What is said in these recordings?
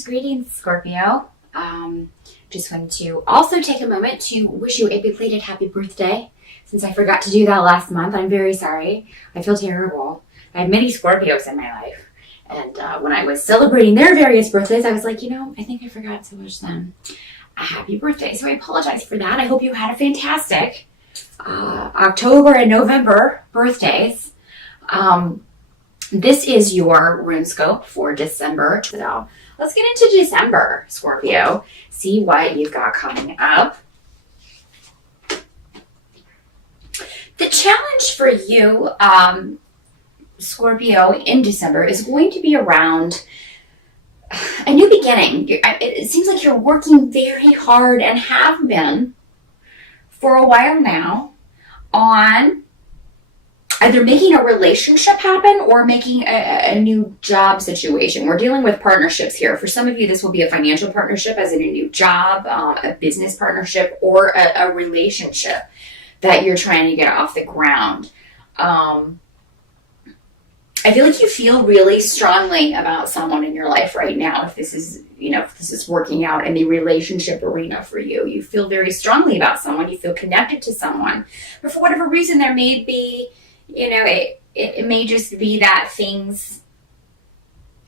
Greetings, Scorpio. Just wanted to also take a moment to wish you a belated happy birthday. Since I forgot to do that last month, I'm very sorry. I feel terrible. I have many Scorpios in my life. And when I was celebrating their various birthdays, I was like, I think I forgot to wish them a happy birthday. So I apologize for that. I hope you had a fantastic October and November birthdays. This is your RuneScope for December. So let's get into December, Scorpio. See what you've got coming up. The challenge for you, Scorpio, in December is going to be around a new beginning. It seems like you're working very hard and have been for a while now on either making a relationship happen or making a new job situation. We're dealing with partnerships here. For some of you, this will be a financial partnership, as in a new job, a business partnership, or a relationship that you're trying to get off the ground. I feel like you feel really strongly about someone in your life right now. If this is, if this is working out in the relationship arena for you, you feel very strongly about someone. You feel connected to someone. But for whatever reason, there may be, it may just be that things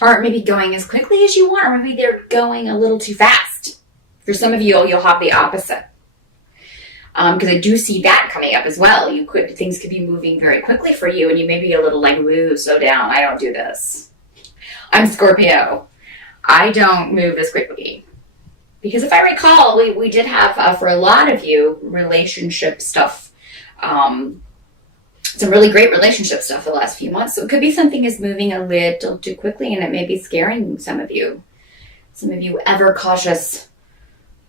aren't maybe going as quickly as you want, or maybe they're going a little too fast. For some of you, you'll have the opposite. Because I do see that coming up as well. Things could be moving very quickly for you, and you may be a little like, woo, slow down. I don't do this. I'm Scorpio. I don't move as quickly. Because if I recall, we did have, for a lot of you, relationship stuff. Some really great relationship stuff the last few months. So it could be something is moving a little too quickly, and it may be scaring some of you. Some of you ever cautious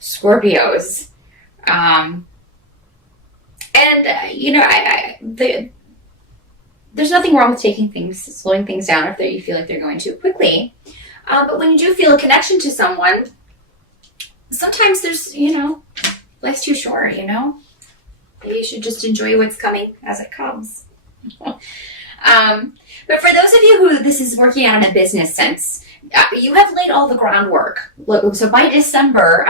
Scorpios. There's nothing wrong with slowing things down if you feel like they're going too quickly. But when you do feel a connection to someone, sometimes there's, life's too short, Maybe you should just enjoy what's coming as it comes. But for those of you who this is working out in a business sense, you have laid all the groundwork. So by December,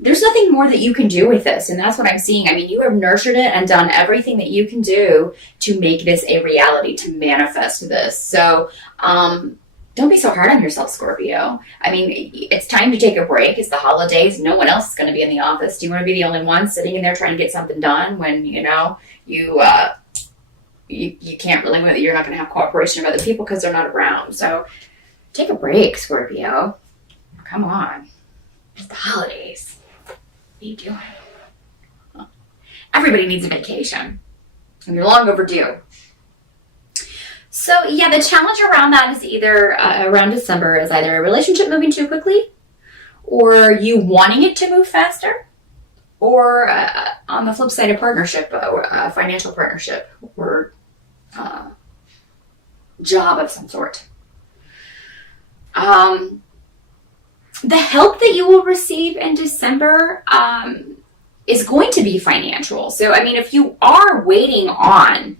there's nothing more that you can do with this. And that's what I'm seeing. You have nurtured it and done everything that you can do to make this a reality, to manifest this. So don't be so hard on yourself, Scorpio. It's time to take a break. It's the holidays. No one else is going to be in the office. Do you want to be the only one sitting in there trying to get something done when, you can't really, you're not going to have cooperation of other people because they're not around. So take a break, Scorpio. Come on. It's the holidays. What are you doing? Everybody needs a vacation. And you're long overdue. So, the challenge around that is either, around December, is either a relationship moving too quickly, or you wanting it to move faster, or on the flip side, a partnership, a financial partnership, or job of some sort. The help that you will receive in December is going to be financial. So, if you are waiting on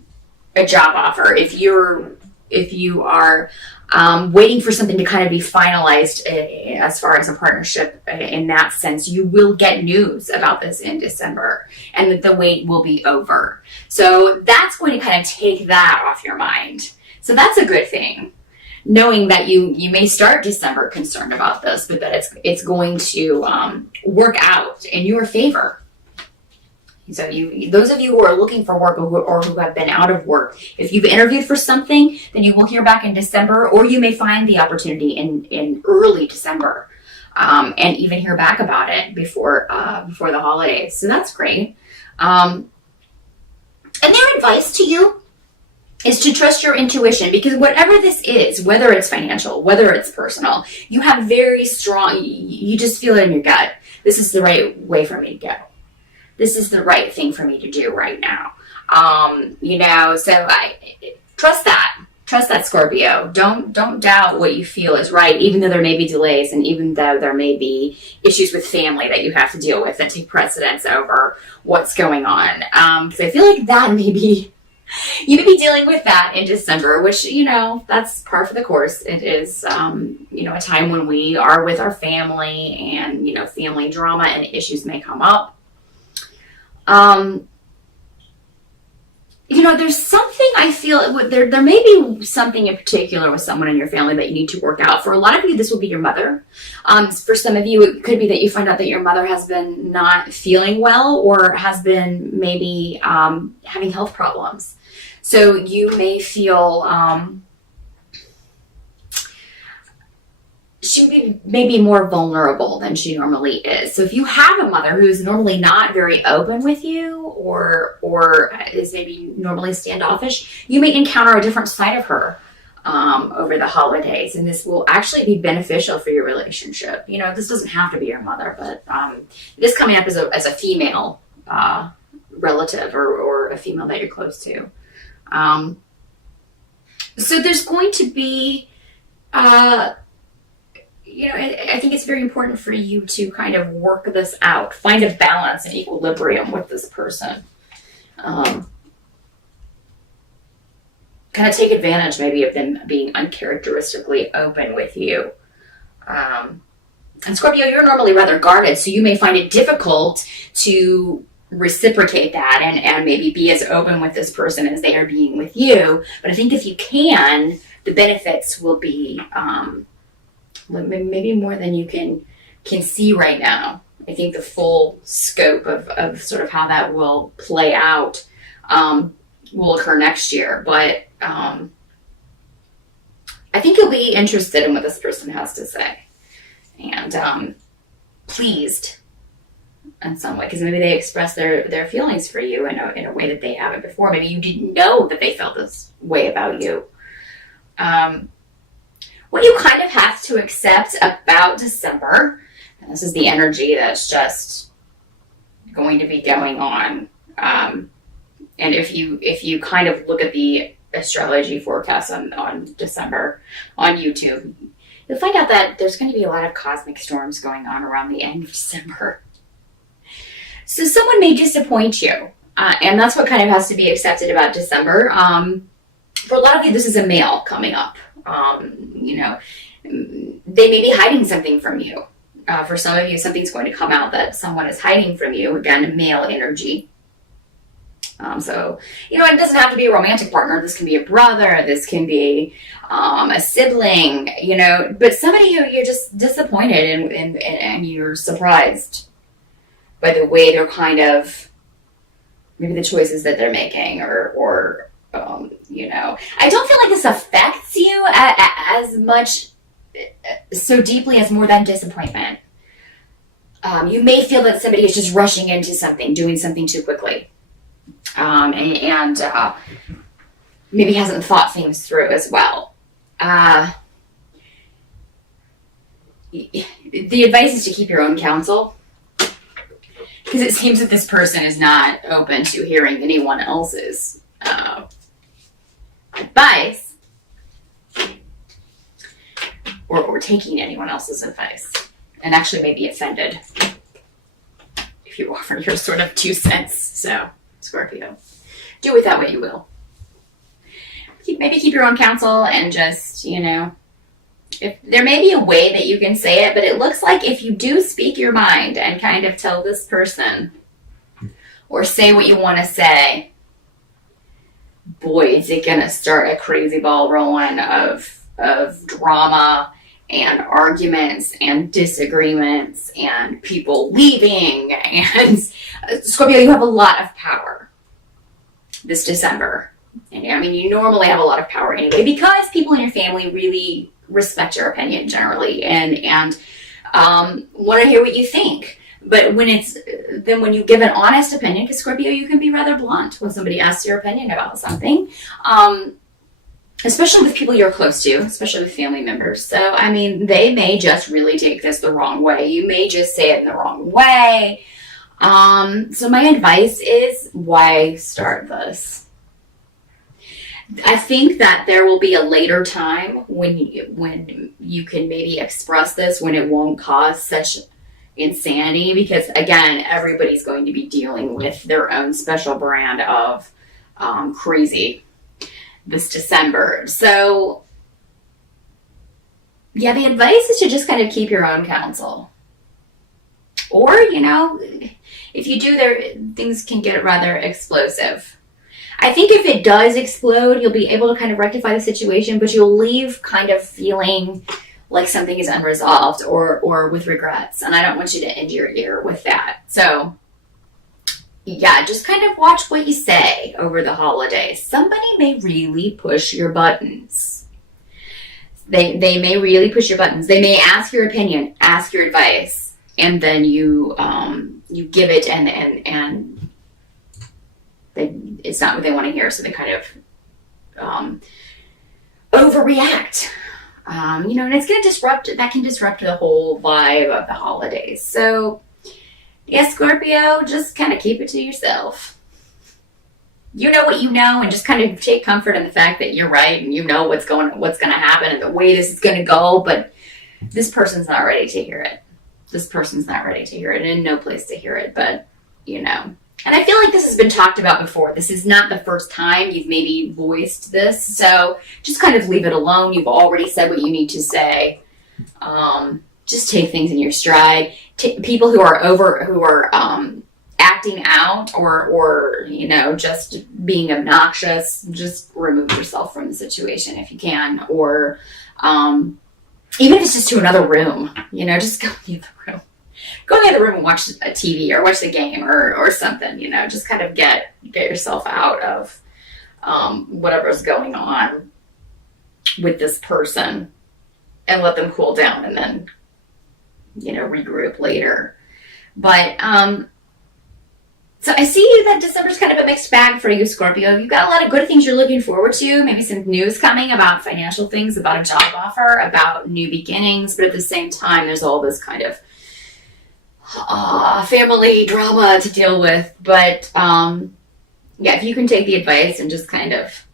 a job offer, if you are waiting for something to kind of be finalized as far as a partnership in that sense, you will get news about this in December, and that the wait will be over. So that's going to kind of take that off your mind. So that's a good thing, knowing that you may start December concerned about this, but that it's going to work out in your favor. So those of you who are looking for work or who have been out of work, if you've interviewed for something, then you will hear back in December, or you may find the opportunity in early December, and even hear back about it before the holidays. So that's great. And their advice to you is to trust your intuition, because whatever this is, whether it's financial, whether it's personal, you have very strong, you just feel it in your gut. This is the right way for me to go. This is the right thing for me to do right now. So I trust that. Trust that, Scorpio. Don't doubt what you feel is right, even though there may be delays, and even though there may be issues with family that you have to deal with that take precedence over what's going on. Because I feel like that may be You may be dealing with that in December, which, that's par for the course. It is, a time when we are with our family and, family drama and issues may come up. There's something I feel there may be something in particular with someone in your family that you need to work out. For a lot of you, this will be your mother. For some of you, it could be that you find out that your mother has been not feeling well or has been maybe having health problems. So you may feel she may be more vulnerable than she normally is. So if you have a mother who's normally not very open with you or is maybe normally standoffish, you may encounter a different side of her over the holidays. And this will actually be beneficial for your relationship. This doesn't have to be your mother, but it is coming up as a female relative or a female that you're close to. So there's going to be... I think it's very important for you to kind of work this out, find a balance and equilibrium with this person. Kind of take advantage maybe of them being uncharacteristically open with you. And Scorpio, you're normally rather guarded, so you may find it difficult to reciprocate that and maybe be as open with this person as they are being with you. But I think if you can, the benefits will be... maybe more than you can see right now. I think the full scope of sort of how that will play out will occur next year. But I think you'll be interested in what this person has to say and pleased in some way, because maybe they express their feelings for you in a way that they haven't before. Maybe you didn't know that they felt this way about you. What you kind of have to accept about December, and this is the energy that's just going to be going on. And if you kind of look at the astrology forecast on December on YouTube, you'll find out that there's going to be a lot of cosmic storms going on around the end of December. So someone may disappoint you, and that's what kind of has to be accepted about December. For a lot of you, this is a male coming up. They may be hiding something from you. For some of you, something's going to come out that someone is hiding from you. Again, male energy. So, it doesn't have to be a romantic partner. This can be a brother. This can be a sibling, but somebody who you're just disappointed and you're surprised by the way they're kind of, maybe the choices that they're making or I don't feel like this affects you as much, so deeply as more than disappointment. You may feel that somebody is just rushing into something, doing something too quickly, and maybe hasn't thought things through as well. The advice is to keep your own counsel, because it seems that this person is not open to hearing anyone else's advice or taking anyone else's advice, and actually may be offended if you offer your sort of 2 cents. So, Scorpio, do with that what you will. Maybe keep your own counsel and just, if there may be a way that you can say it, but it looks like if you do speak your mind and kind of tell this person or say what you want to say, boy, is it going to start a crazy ball rolling of drama and arguments and disagreements and people leaving. And Scorpio, you have a lot of power this December. And you normally have a lot of power anyway, because people in your family really respect your opinion generally and want to hear what you think. But when you give an honest opinion, because Scorpio, you can be rather blunt when somebody asks your opinion about something, especially with people you're close to, especially with family members. So, they may just really take this the wrong way. You may just say it in the wrong way. So my advice is, why start this? I think that there will be a later time when you can maybe express this, when it won't cause such insanity, because again, everybody's going to be dealing with their own special brand of crazy this December. So yeah, the advice is to just kind of keep your own counsel. Or, if you do, things can get rather explosive. I think if it does explode, you'll be able to kind of rectify the situation, but you'll leave kind of feeling like something is unresolved or with regrets. And I don't want you to end your year with that. So yeah, just kind of watch what you say over the holidays. Somebody may really push your buttons. They may really push your buttons. They may ask your opinion, ask your advice, and then you give it, and it's not what they want to hear, so they kind of overreact. And it's going to that can disrupt the whole vibe of the holidays. So, yeah, Scorpio, just kind of keep it to yourself. You know what you know, and just kind of take comfort in the fact that you're right, and you know what's going to happen and the way this is going to go, but this person's not ready to hear it. This person's not ready to hear it, and no place to hear it, but, And I feel like this has been talked about before. This is not the first time you've maybe voiced this, so just kind of leave it alone. You've already said what you need to say. Just take things in your stride. People who are acting out or just being obnoxious, just remove yourself from the situation if you can, or even if it's just to another room, just go leave the room. Go in the other room and watch a TV or watch the game or something, just kind of get yourself out of whatever's going on with this person and let them cool down and then, regroup later. But, so I see that December's kind of a mixed bag for you, Scorpio. You've got a lot of good things you're looking forward to, maybe some news coming about financial things, about a job offer, about new beginnings, but at the same time, there's all this kind of family drama to deal with. But if you can take the advice and just kind of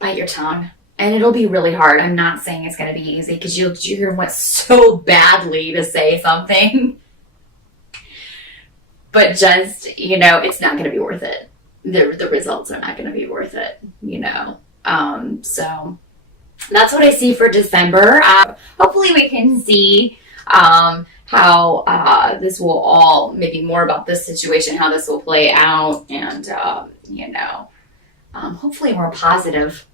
bite your tongue, and it'll be really hard. I'm not saying it's going to be easy because you're want so badly to say something, but just it's not going to be worth it. The results are not going to be worth it. So that's what I see for December. Hopefully we can see how this will all, maybe more about this situation, how this will play out, and hopefully a more positive